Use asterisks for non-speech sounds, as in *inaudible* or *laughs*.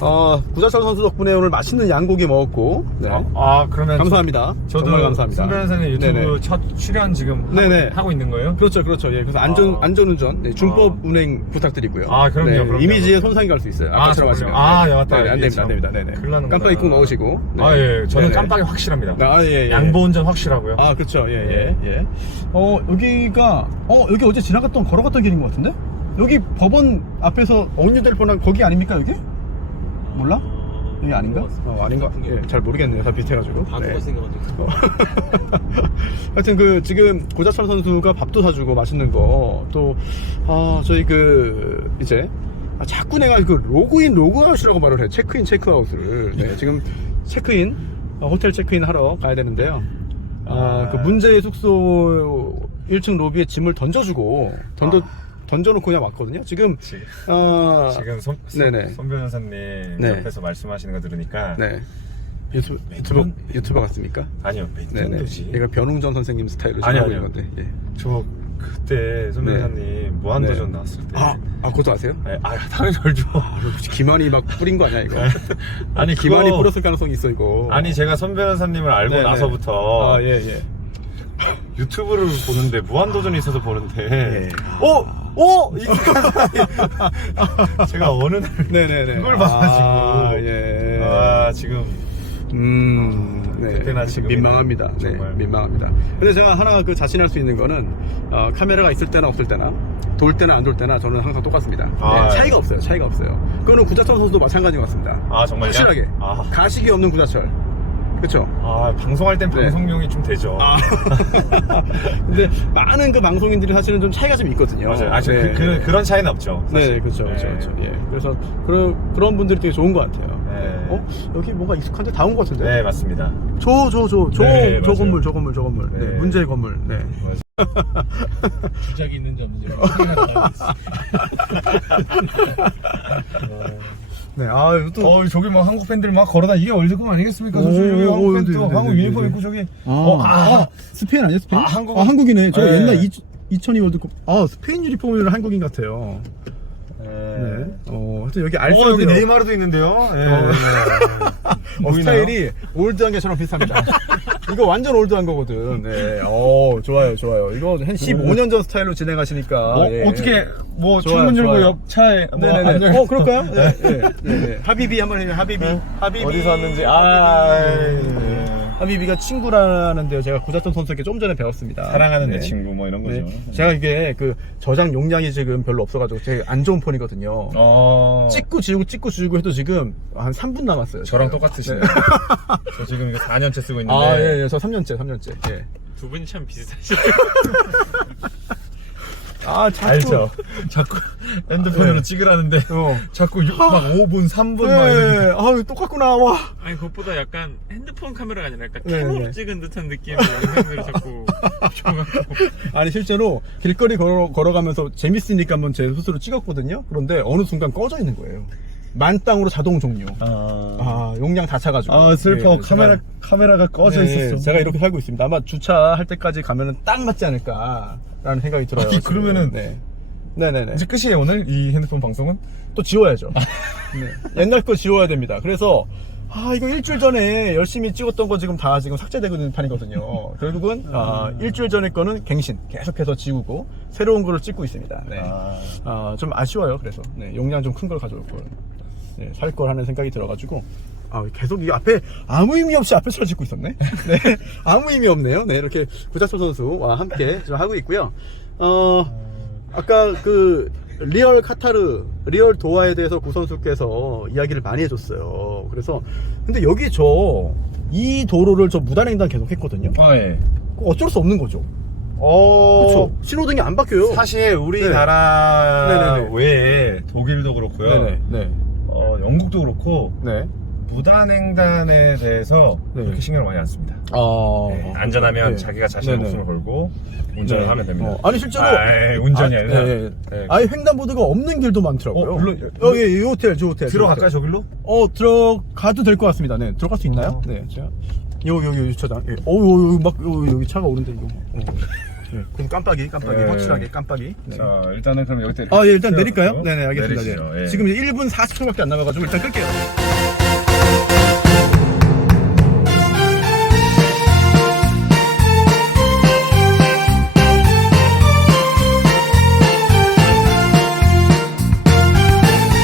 어, 구자철 선수 덕분에 오늘 맛있는 양고기 먹었고, 네. 아, 아, 그러면 감사합니다. 저, 도 정말 감사합니다. 손 변호사님 유튜브 네네. 첫 출연 지금 네네. 하고, 하고 있는 거예요? 그렇죠, 그렇죠. 예, 그래서 안전 아. 안전운전, 네, 준법 아. 운행 부탁드리고요. 아, 그럼요, 네, 그럼요. 이미지에 손상이 갈 수 있어요. 아, 아까처럼 하시면. 정말요? 아, 예, 맞다. 네, 안 이게 됩니다, 참안 됩니다. 네네. 깜빡이 꾹 넣으시고. 네. 아, 예. 저는 네네. 깜빡이 확실합니다. 아, 예, 예. 양보 운전 확실하고요. 아, 그렇죠. 예, 예, 예. 어, 여기가, 어, 여기 어제 지나갔던, 걸어갔던 길인 것 같은데? 여기 법원 앞에서 억류될 뻔한 거기 아닙니까, 여기? 몰라? 여기 아닌가? 어, 아닌가? 예, 잘 모르겠네요. 다 비슷해가지고. 네. 생겨가지고. 어. *laughs* 하여튼 그 지금 고자철 선수가 밥도 사주고 맛있는 거 또 아 저희 그 이제 아, 자꾸 내가 그 로그인 로그아웃이라고 말을 해 체크인 체크아웃을 네, 지금 체크인 어, 호텔 체크인 하러 가야 되는데요 아, 그 문제의 숙소 1층 로비에 짐을 던져주고 던져 던져놓고 그냥 왔거든요 지금 지금, 아 지금 손, 네네. 손, 손 변호사님 네. 옆에서 말씀하시는 거 들으니까 네 유튜브 유튜버 몇 유튜버 같습니까? 아니요. 정도지? 얘가 변웅전 선생님 스타일로 아니요, 지금 하고. 있는 건데. 예. 저 그때 손 네. 변호사님 무한도전 네. 나왔을 때 아, 아, 그것도 아세요? 네, 아 당연히 알죠 혹시 기만이 막 뿌린 거 아니야, 이거? 아니 기만이 그거- 뿌렸을 가능성이 있어, 이거. 아니 제가 손 변호사님을 알고 네네. 나서부터 아, 예, 예. 유튜브를 보는데 무한도전이 있어서 보는데 예. 어? 어? 이 *laughs* 제가 어느 날 네네네. 그걸 봐가지고 아, 예. 아, 지금 음, 네. 그때나 지금이나 민망합니다. 네, 정말. 민망합니다. 근데 제가 하나 그 자신할 수 있는 거는, 어, 카메라가 있을 때나 없을 때나, 돌 때나 안 돌 때나 저는 항상 똑같습니다. 아, 네, 예. 차이가 없어요. 차이가 없어요. 그거는 구자철 선수도 마찬가지인 것 같습니다. 아 정말요? 확실하게. 아, 가식이 없는 구자철. 그쵸? 아 방송할 땐 네. 방송용이 좀 되죠 아. *laughs* 근데 많은 그 방송인들이 사실은 좀 차이가 좀 있거든요. 맞아요 아, 저 네. 그, 그, 런 차이는 없죠 네, 사실. 그렇죠, 그렇죠, 네. 그렇죠. 예. 그래서 그런 그런 분들이 되게 좋은 것 같아요. 네. 어? 여기 뭔가 익숙한데 다 온 것 같은데? 네 맞습니다 저, 저, 저, 저, 네, 저 맞아요. 건물, 저 건물, 저 건물. 네, 네. 문제의 건물. 네. 주작이 있는지 없는지. *laughs* 네, 아, 또. 어 저기 막 한국 팬들 막 걸어다 이게 월드컵 아니겠습니까? 오, 저기 오, 한국 네, 팬도 네, 한국 네, 유니폼 네, 입고 저기 아, 어, 아, 스페인 아니야, 스페인? 아, 한국- 아, 한국이네. 저 네. 옛날 2002 월드컵. 아, 스페인 유니폼을 한국인 같아요. 네. 네. 어, 하여튼 여기 어 알싸 여기 네이마르도 있는데요 예. *laughs* 어. 어, 보이나요? 스타일이 올드한 게 저랑 비슷합니다. *laughs* 이거 완전 올드한 거거든. 네. 어, 좋아요, 좋아요. 이거 한 15년 전 스타일로 진행하시니까. 어, 예. 어떻게 뭐 좋아요, 창문 열고 좋아요. 옆 차에 뭐 네네네. 앉아- 어, 그럴까요? 네, 네, 네, 네. 하비비 한번 해요. 하비비. 하비비. 어디서 왔는지 아 네. 하비비가 친구라는데요. 제가 구자ton 선수에게 좀 전에 배웠습니다. 사랑하는 네. 내 친구 뭐 이런 거죠. 네. 제가 이게 그 저장 용량이 지금 별로 없어가지고 되게 안 좋은 폰이거든요. 어. 찍고 지우고 찍고 지우고 해도 지금 한 3분 남았어요. 저랑 지금. 똑같으시네. 네. *laughs* 저 지금 이거 4년째 쓰고 있는데. 아, 예, 예. 저 3년째, 3년째. 예. 두 분이 참 비슷하시네요. *laughs* 아, 자꾸. 알죠. 자꾸 핸드폰으로 네. 찍으라는데 어. 자꾸 육- 막 5분, 3분 막. 네, 아, 똑같구나, 와. 아니 그것보다 약간 핸드폰 카메라가 아니라 약간 네, 캠으로 네. 찍은 듯한 느낌의 영상들을 자꾸 *laughs* 줘갖고 아니, 실제로 길거리 걸어, 걸어가면서 재밌으니까 한번 제 스스로 찍었거든요. 그런데 어느 순간 꺼져 있는 거예요. 만 땅으로 자동 종료. 아, 아, 용량 다 차가지고. 아 슬퍼. 네, 카메라 제가- 카메라가 꺼져 네, 있었어. 제가 이렇게 살고 있습니다. 아마 주차할 때까지 가면은 딱 맞지 않을까라는 생각이 들어요. 아니. 그러면은- 네. 네네네. 이제 끝이에요 오늘 이 핸드폰 방송은? 또 지워야죠. 네. 옛날 거 지워야 됩니다. 그래서 아 이거 일주일 전에 열심히 찍었던 거 지금 다 지금 삭제되고 있는 판이거든요. 결국은 아, 일주일 전에 거는 갱신 계속해서 지우고 새로운 거를 찍고 있습니다. 네. 아. 아, 좀 아쉬워요. 그래서 네, 용량 좀 큰 걸 가져올 걸. 네, 살걸 하는 생각이 들어가지고 아, 계속 이 앞에 아무 의미 없이 앞에 서 찍고 있었네. *laughs* 네, 아무 의미 없네요. 네, 이렇게 구자철 선수와 함께 좀 하고 있고요. 어, 아까 그 리얼 카타르, 리얼 도화에 대해서 구 선수께서 이야기를 많이 해줬어요. 그래서 근데 여기 저 이 도로를 저 무단횡단 계속 했거든요. 아 예. 어쩔 수 없는 거죠. 어. 그렇죠. 신호등이 안 바뀌어요. 사실 우리나라 네. 네네네. 외에 독일도 그렇고요. 네네. 네. 어, 영국도 그렇고 네. 무단횡단에 대해서 네. 그렇게 신경을 많이 안 씁니다. 아, 네, 안전하면 네. 자기가 자신의 네네. 목숨을 걸고 운전을 네. 하면 됩니다. 어, 아니 실제로 아이, 운전이 아, 아니라 네, 네. 네. 아예 횡단보도가 없는 길도 많더라고요. 어, 물론- 여기 이 호텔, 저 호텔. 저 들어갈까요 호텔. 저길로? 어 들어가도 될 것 같습니다. 네 들어갈 수 있나요? 어. 네 제가 여기 여기 주차장. 예. 어 여기 막 여기, 여기 차가 오는데 이거. 어. 네, 그좀 깜빡이, 깜빡이, 네. 확실하게 깜빡이. 네. 자, 일단은 그럼 여기다 이렇게 아, 예, 일단 내릴까요? 네 네, 알겠습니다. 내리시죠. 네. 예. 지금 이제 1분 40초밖에 안 남아가지고 일단 끌게요. え!